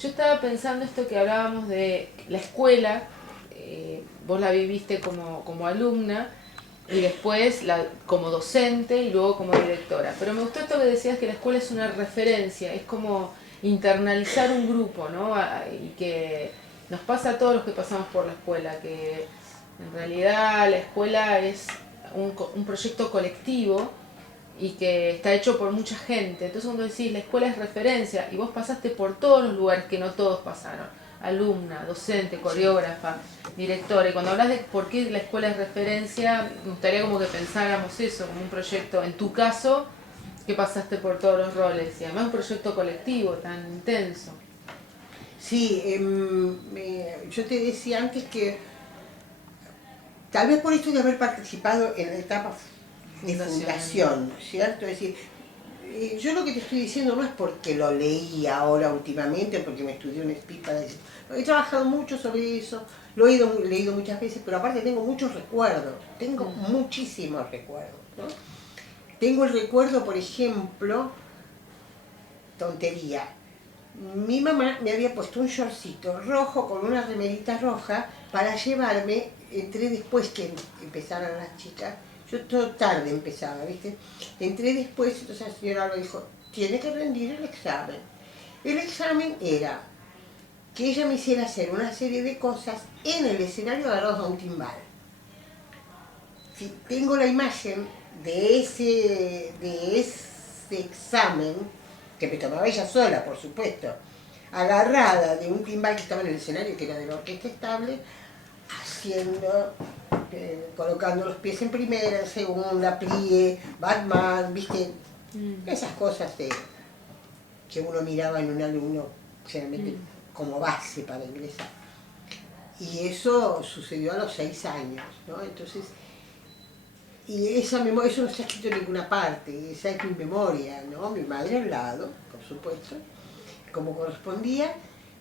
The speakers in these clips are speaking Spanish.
Yo estaba pensando esto que hablábamos de la escuela, vos la viviste como alumna y después como docente y luego como directora. Pero me gustó esto que decías que la escuela es una referencia, es como internalizar un grupo, ¿no? Y que nos pasa a todos los que pasamos por la escuela, que en realidad la escuela es un proyecto colectivo y que está hecho por mucha gente. Entonces cuando decís la escuela es referencia y vos pasaste por todos los lugares que no todos pasaron, alumna, docente, coreógrafa, directora, y cuando hablas de por qué la escuela es referencia, me gustaría como que pensáramos eso, como un proyecto, en tu caso, que pasaste por todos los roles, y además un proyecto colectivo tan intenso. Sí, yo te decía antes que tal vez por esto de haber participado en la etapa de fundación, ¿cierto? Es decir, yo lo que te estoy diciendo no es porque lo leí ahora últimamente, porque me estudié un speech para eso. He trabajado mucho sobre eso, lo he leído muchas veces, pero aparte tengo muchos recuerdos, tengo muchísimos recuerdos, ¿no? Tengo el recuerdo, por ejemplo, tontería. Mi mamá me había puesto un shortcito rojo con una remerita roja para llevarme, entré después que empezaran las chicas, yo todo tarde empezaba, ¿viste? Entré después, entonces la señora lo dijo, tiene que rendir el examen. El examen era que ella me hiciera hacer una serie de cosas en el escenario agarrados a un timbal. Si tengo la imagen de ese examen, que me tomaba ella sola, por supuesto, agarrada de un timbal que estaba en el escenario, que era de la orquesta estable, haciendo, colocando los pies en primera, en segunda, plie, Batman, ¿viste? Esas cosas que uno miraba en un alumno, generalmente como base para ingresar. Y eso sucedió a los 6 años, ¿no? Entonces, y esa memoria, eso no está escrito en ninguna parte, esa es mi memoria, ¿no? Mi madre al lado, por supuesto, como correspondía,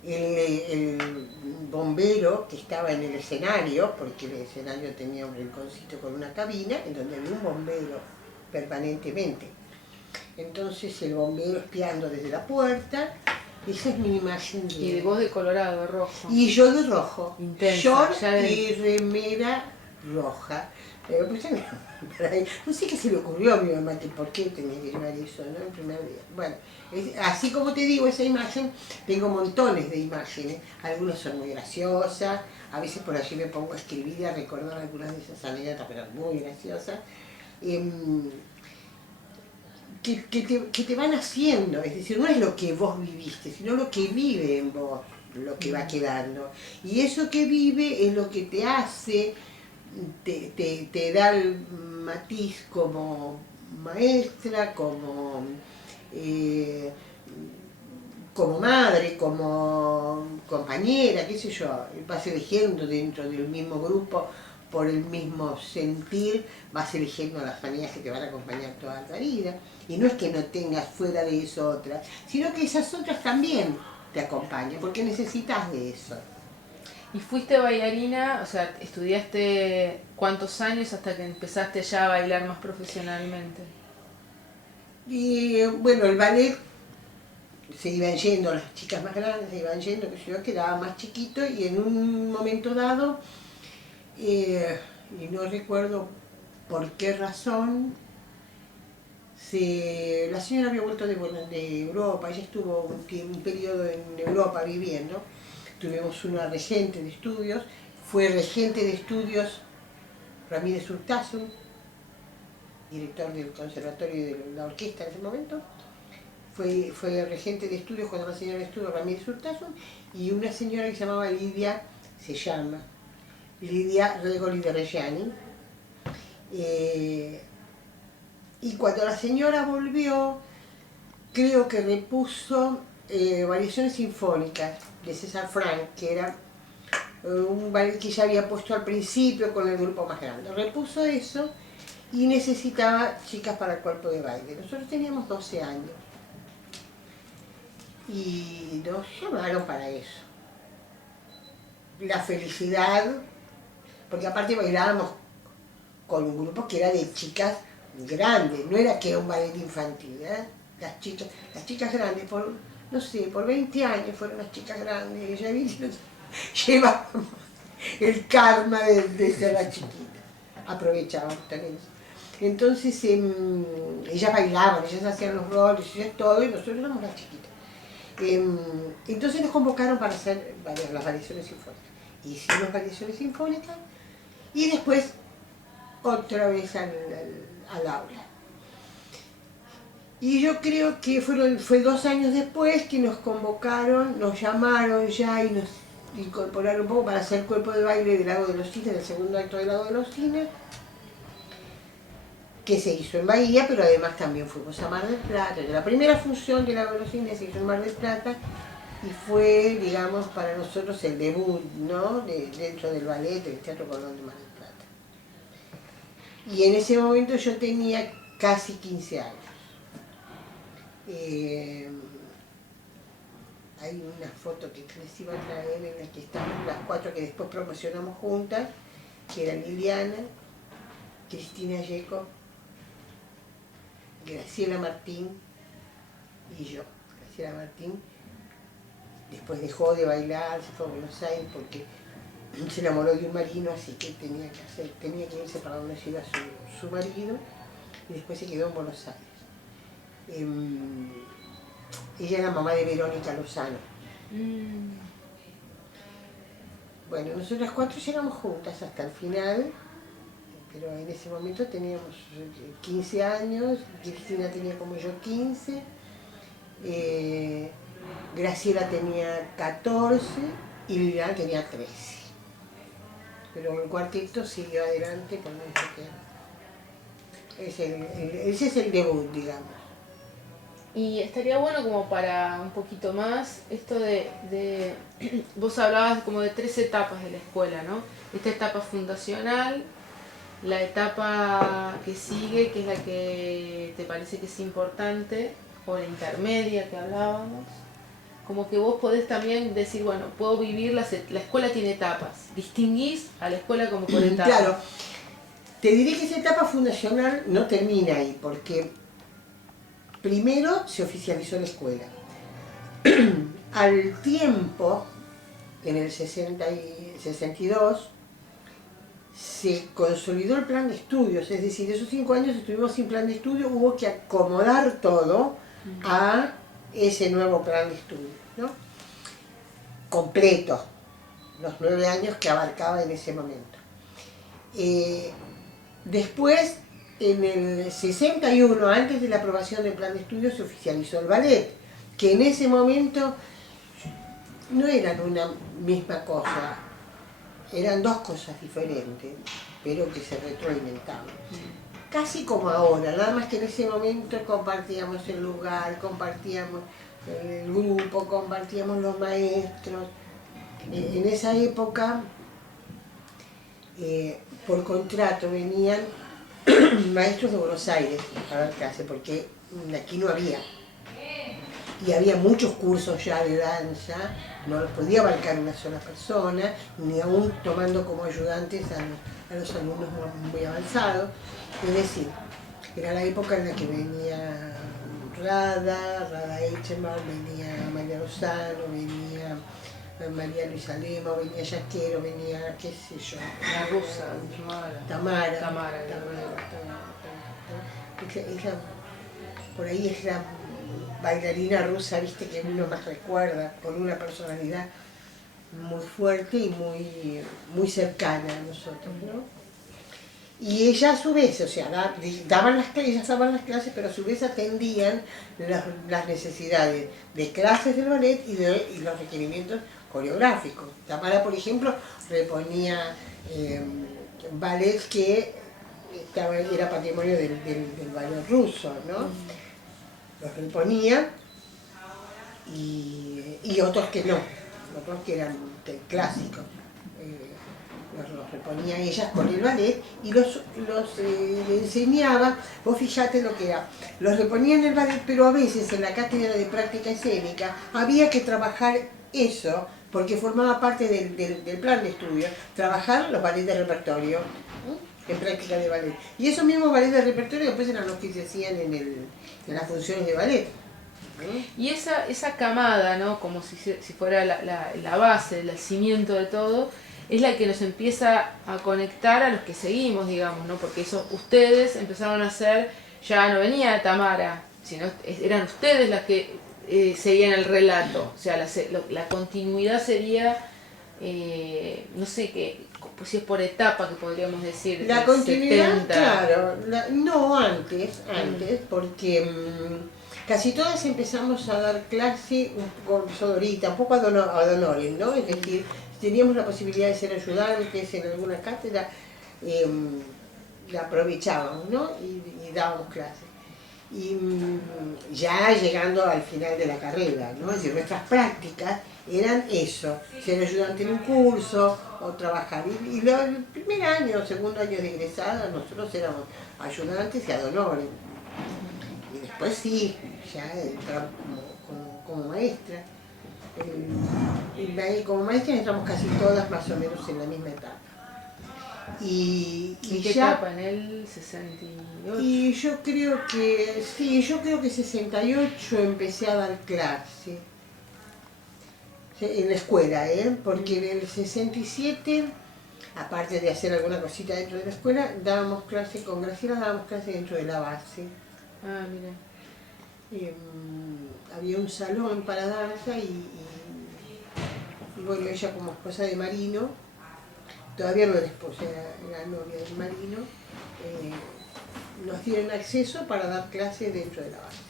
el bombero que estaba en el escenario, porque el escenario tenía un rinconcito con una cabina, en donde había un bombero permanentemente. Entonces el bombero espiando desde la puerta, esa es mi imagen de... Y de vos de colorado, de rojo. Y yo de rojo, intensa, short de... y remera roja. Pues, no sé qué se le ocurrió a mi mamá, que por qué tenía que llevar eso, ¿no? En primer día. Bueno, así como te digo, esa imagen, tengo montones de imágenes. Algunas son muy graciosas, a veces por allí me pongo a escribir y a recordar algunas de esas anécdotas, pero muy graciosas. Que te van haciendo, es decir, no es lo que vos viviste, sino lo que vive en vos, lo que va quedando. Y eso que vive es lo que te hace, te da el matiz como maestra, eh, como madre, como compañera, qué sé yo. Vas eligiendo dentro del mismo grupo, por el mismo sentir, vas eligiendo a las familias que te van a acompañar toda la vida. Y no es que no tengas fuera de eso otras, sino que esas otras también te acompañan, porque necesitas de eso. ¿Y fuiste bailarina? O sea, ¿estudiaste cuántos años hasta que empezaste ya a bailar más profesionalmente? Y bueno, el ballet se iban yendo, las chicas más grandes se iban yendo, que yo quedaba más chiquito y en un momento dado, y no recuerdo por qué razón, la señora había vuelto de Europa, ella estuvo un periodo en Europa viviendo, tuvimos una regente de estudios, fue regente de estudios Ramírez Urtasun, director del conservatorio y de la orquesta en ese momento, fue regente de estudios cuando la señora estuvo Ramírez Urtasun, y una señora que se llamaba Lidia, se llama Lidia Regoli de Reggiani. Y cuando la señora volvió, creo que repuso variaciones sinfónicas de César Franck, que era un ballet que ya había puesto al principio con el grupo más grande. Repuso eso y necesitaba chicas para el cuerpo de baile. Nosotros teníamos 12 años y nos llamaron para eso. La felicidad, porque aparte bailábamos con un grupo que era de chicas grandes, no era que era un ballet infantil, ¿eh? Las chicas grandes, no sé, por 20 años fueron las chicas grandes, ella llevábamos el karma de ser la chiquita, aprovechábamos también eso. Entonces ellas bailaban, ellas hacían los roles, ellas todo, y nosotros éramos las chiquitas. Entonces nos convocaron para hacer las variaciones sinfónicas. Hicimos variaciones sinfónicas y después otra vez al aula. Y yo creo que fue 2 años después que nos convocaron, nos llamaron ya y nos incorporaron un poco para hacer cuerpo de baile del Lago de los Cisnes, del segundo acto del Lago de los Cisnes, que se hizo en Bahía, pero además también fuimos a Mar del Plata. La primera función del Lago de los Cisnes se hizo en Mar del Plata y fue, digamos, para nosotros el debut, ¿no? Dentro del ballet del Teatro Colón de Mar del Plata. Y en ese momento yo tenía casi 15 años. Hay una foto que les iba a traer en la que estamos las 4 que después promocionamos juntas, que eran Liliana, Cristina Yeco, Graciela Martín y yo. Graciela Martín después dejó de bailar, se fue a Buenos Aires porque se enamoró de un marino, así que tenía que irse para donde se iba su marido, y después se quedó en Buenos Aires. Ella era mamá de Verónica Lozano. Bueno, nosotras 4 llegamos juntas hasta el final, pero en ese momento teníamos 15 años, Cristina tenía como yo 15, Graciela tenía 14 y Liliana tenía 13. Pero el cuarteto siguió adelante con mucho tiempo. Ese es el debut, digamos. Y estaría bueno como para un poquito más, esto de vos hablabas como de 3 etapas de la escuela, ¿no? Esta etapa fundacional, la etapa que sigue, que es la que te parece que es importante, o la intermedia que hablábamos, como que vos podés también decir, bueno, puedo vivir, la escuela tiene etapas, distinguís a la escuela como por etapas. Claro, te diré que esa etapa fundacional no termina ahí, porque primero se oficializó la escuela. Al tiempo, en el 62, se consolidó el plan de estudios, es decir, esos 5 años estuvimos sin plan de estudio, hubo que acomodar todo a ese nuevo plan de estudios, ¿no? Completo, los 9 años que abarcaba en ese momento. Después, en el 61, antes de la aprobación del plan de estudios, se oficializó el ballet, que en ese momento no eran una misma cosa, eran 2 cosas diferentes, pero que se retroalimentaban. Casi como ahora, nada más que en ese momento compartíamos el lugar, compartíamos el grupo, compartíamos los maestros. En esa época, por contrato, venían maestros de Buenos Aires a dar clase, porque aquí no había. Y había muchos cursos ya de danza, no los podía abarcar una sola persona, ni aún tomando como ayudantes a los alumnos muy avanzados. Es decir, era la época en la que venía Rada Eichenbach, venía María Lozano, venía María Luisa Lemo, venía Yaquero, venía, qué sé yo, La rusa, Tamara. Por ahí es la bailarina rusa, viste, que uno más recuerda, con una personalidad muy fuerte y muy cercana a nosotros, ¿no? Y ella a su vez, o sea, ellas daban las clases, pero a su vez atendían las necesidades de clases del ballet y los requerimientos coreográficos. Tamara, por ejemplo, reponía ballet que era patrimonio del ballet ruso, ¿no? Los reponía y otros que no, otros que eran clásicos. Los reponía ellas con el ballet y los le enseñaba. Vos fijate lo que era, los reponían en el ballet, pero a veces en la cátedra de práctica escénica había que trabajar eso, porque formaba parte del plan de estudio, trabajar los ballets de repertorio, en práctica de ballet. Y esos mismos ballets de repertorio después eran los que se hacían en las funciones de ballet. Y esa camada, ¿no? Como si fuera la base, el cimiento de todo, es la que nos empieza a conectar a los que seguimos, digamos, ¿no? Porque eso ustedes empezaron a hacer, ya no venía Tamara, sino eran ustedes las que seguían el relato. O sea, la continuidad sería, no sé qué, si es por etapa que podríamos decir. La continuidad, 70. claro, no antes, porque casi todas empezamos a dar clase un poco sodorita, un poco ad honorem, ¿no? Es decir, teníamos la posibilidad de ser ayudantes en alguna cátedra, la aprovechábamos, ¿no? Y dábamos clases. Y ya llegando al final de la carrera, ¿no? Es decir, nuestras prácticas eran eso, ser ayudante en un curso o trabajar. Y el primer año, segundo año de egresada, nosotros éramos ayudantes y ad honorem. Y después sí, ya entramos como maestra. Como maestras entramos casi todas más o menos en la misma etapa. ¿En qué ya, etapa? ¿En el 68? Y yo creo que, sí, yo creo que 68 empecé a dar clase. En la escuela, porque en el 67, aparte de hacer alguna cosita dentro de la escuela, dábamos clase con Graciela, dábamos clase dentro de la base. Ah, mira. Había un salón para danza y bueno, ella como esposa de Marino, todavía no era esposa, era novia de Marino, nos dieron acceso para dar clases dentro de la base.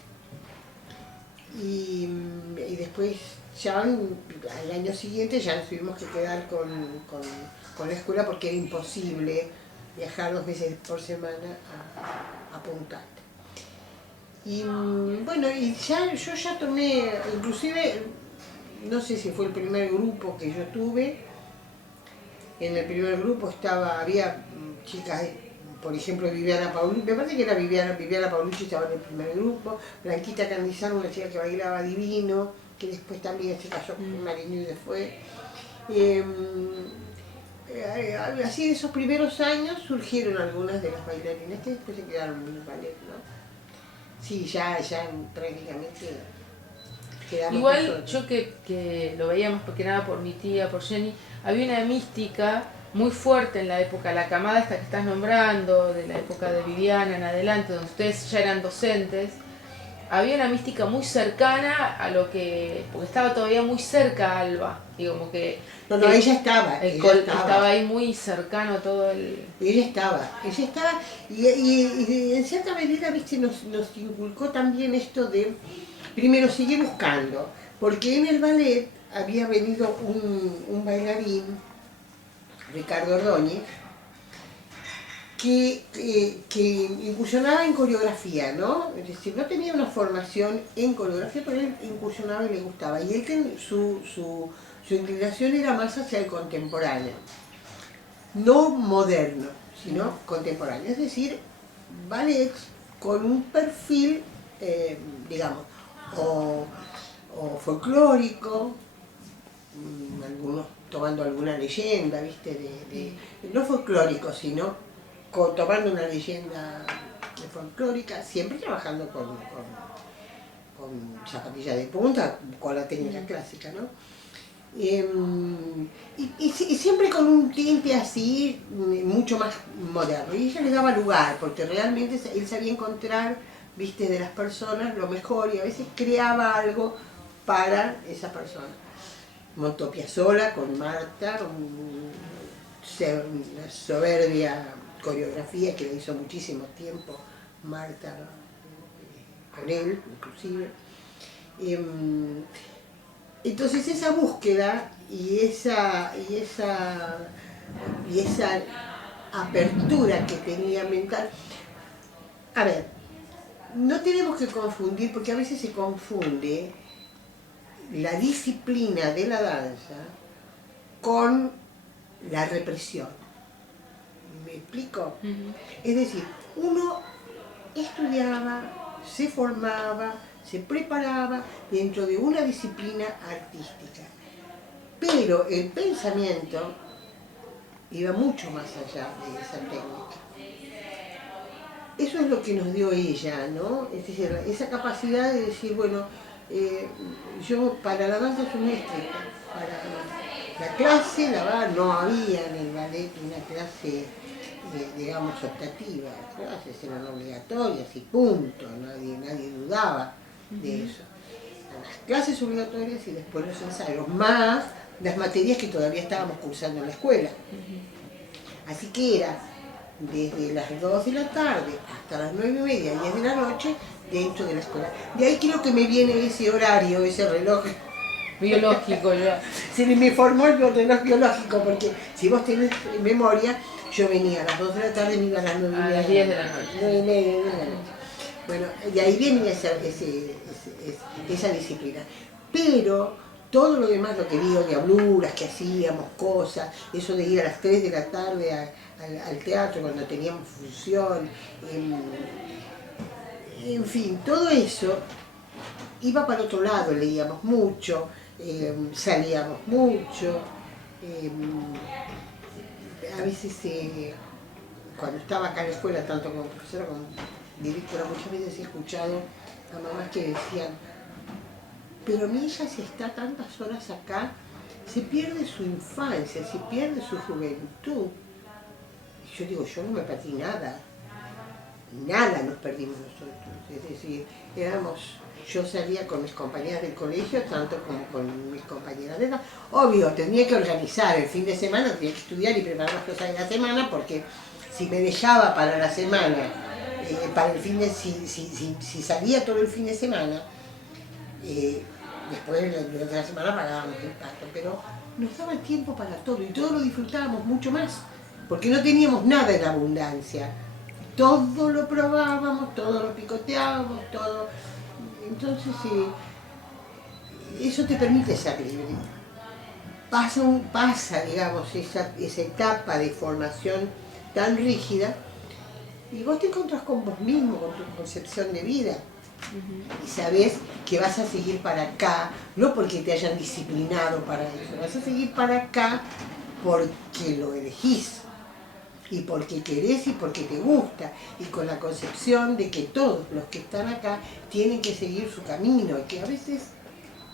Y después ya al año siguiente ya nos tuvimos que quedar con la escuela porque era imposible viajar 2 veces por semana a Punta Alta. Y bueno, y yo ya tomé, inclusive, no sé si fue el primer grupo que yo tuve. En el primer grupo había chicas, por ejemplo Viviana Paulucci, me parece que era Viviana Paulucci, estaba en el primer grupo, Blanquita Candizano, una chica que bailaba divino, que después también se casó con Marino y después. Así de esos primeros años surgieron algunas de las bailarinas que después se quedaron en el ballet, ¿no? Sí, ya prácticamente quedamos igual nosotros. yo que lo veía más que nada por mi tía, por Jenny, había una mística muy fuerte en la época, la camada esta que estás nombrando, de la época de Viviana en adelante, donde ustedes ya eran docentes, había una mística muy cercana a lo que, porque estaba todavía muy cerca Alba, y como que No, ella estaba, estaba ahí muy cercano a todo el... Ella estaba, y en cierta medida, viste, nos inculcó también esto de, primero, seguir buscando, porque en el ballet había venido un bailarín, Ricardo Ordóñez, que incursionaba en coreografía, ¿no? Es decir, no tenía una formación en coreografía, pero él incursionaba y le gustaba, y él su inclinación era más hacia el contemporáneo. No moderno, sino contemporáneo, es decir, ballets con un perfil, digamos, o folclórico, algunos tomando alguna leyenda, ¿viste? No folclórico, sino tomando una leyenda folclórica, siempre trabajando con zapatillas de punta, con la técnica clásica, ¿no? Y siempre con un tinte así, mucho más moderno. Y ella le daba lugar, porque realmente él sabía encontrar, viste, de las personas lo mejor y a veces creaba algo para esa persona. Montó Piazzolla con Marta, una soberbia coreografía que le hizo muchísimo tiempo Marta con él, inclusive. Entonces esa búsqueda y esa apertura que tenía mental, a ver, no tenemos que confundir, porque a veces se confunde la disciplina de la danza con la represión. ¿Me explico? Es decir, uno estudiaba, se formaba, se preparaba dentro de una disciplina artística, pero el pensamiento iba mucho más allá de esa técnica. eso es lo que nos dio ella, ¿no? Es decir, esa capacidad de decir, bueno, yo para la danza soy muy estricta, para la clase, no había en el ballet una clase, digamos, optativa, las clases eran obligatorias y punto, nadie dudaba de eso. Las clases obligatorias y después los ensayos, más las materias que todavía estábamos cursando en la escuela. Así que era desde las 2 de la tarde hasta las 9:30, 10 de la noche, dentro de la escuela. De ahí creo que me viene ese horario, ese reloj biológico ya. Se me formó el reloj biológico, porque si vos tenés memoria, yo venía a las 2 de la tarde y me iba a las 9:30. A las 10 de la noche. 9:30, 10 de la noche. Bueno, de ahí viene esa disciplina. Pero todo lo demás, lo que digo, diabluras, que hacíamos cosas, eso de ir a las 3 de la tarde al teatro cuando teníamos función, en fin, todo eso iba para otro lado, leíamos mucho, salíamos mucho, a veces cuando estaba acá en la escuela, tanto como profesora como directora, muchas veces he escuchado a mamás que decían, pero mi hija si está tantas horas acá, se pierde su infancia, se pierde su juventud. Y yo digo, yo no me perdí nada nos perdimos nosotros, es decir, yo salía con mis compañeras del colegio, tanto como con mis compañeras de edad. Obvio, tenía que organizar el fin de semana, tenía que estudiar y preparar las cosas de la semana, porque si me dejaba para la semana, para el fin de si salía todo el fin de semana, después durante la semana pagábamos el pasto, pero nos daba el tiempo para todo y todo lo disfrutábamos mucho más, porque no teníamos nada en abundancia. Todo lo probábamos, todo lo picoteábamos, todo. Entonces, eso te permite ser libre. Pasa, digamos, esa etapa de formación tan rígida y vos te encontrás con vos mismo, con tu concepción de vida. Y sabés que vas a seguir para acá, no porque te hayan disciplinado para eso, vas a seguir para acá porque lo elegís. Y porque querés y porque te gusta, y con la concepción de que todos los que están acá tienen que seguir su camino, y que a veces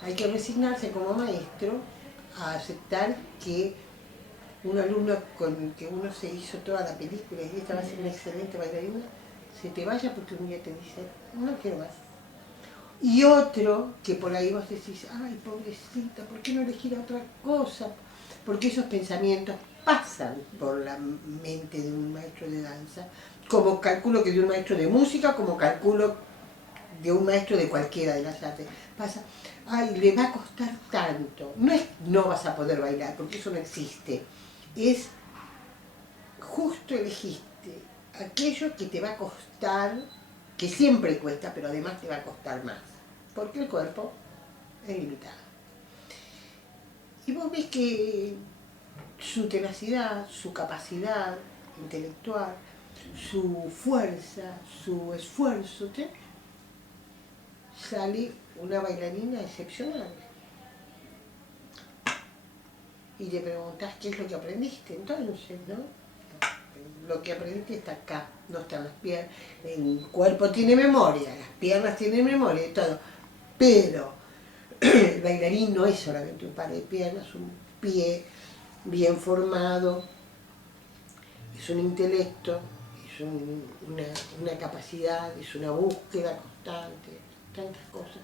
hay que resignarse como maestro a aceptar que un alumno con el que uno se hizo toda la película y esta va a ser una excelente bailarina, se te vaya porque un día te dice, no quiero más. Y otro que por ahí vos decís, ay pobrecita, ¿por qué no elegir otra cosa? Porque esos pensamientos pasan por la mente de un maestro de danza, como calculo que de un maestro de música, como calculo de un maestro de cualquiera de las artes. Pasa, ay, le va a costar tanto. No es no vas a poder bailar, porque eso no existe. Es justo elegiste aquello que te va a costar, que siempre cuesta, pero además te va a costar más, porque el cuerpo es limitado. Y vos ves que su tenacidad, su capacidad intelectual, su fuerza, su esfuerzo, sale una bailarina excepcional. Y le preguntás qué es lo que aprendiste, entonces, ¿no? Lo que aprendiste está acá, no está en las piernas. El cuerpo tiene memoria, las piernas tienen memoria y todo. Pero el bailarín no es solamente un par de piernas, un pie bien formado, es un intelecto, es una capacidad, es una búsqueda constante, tantas cosas.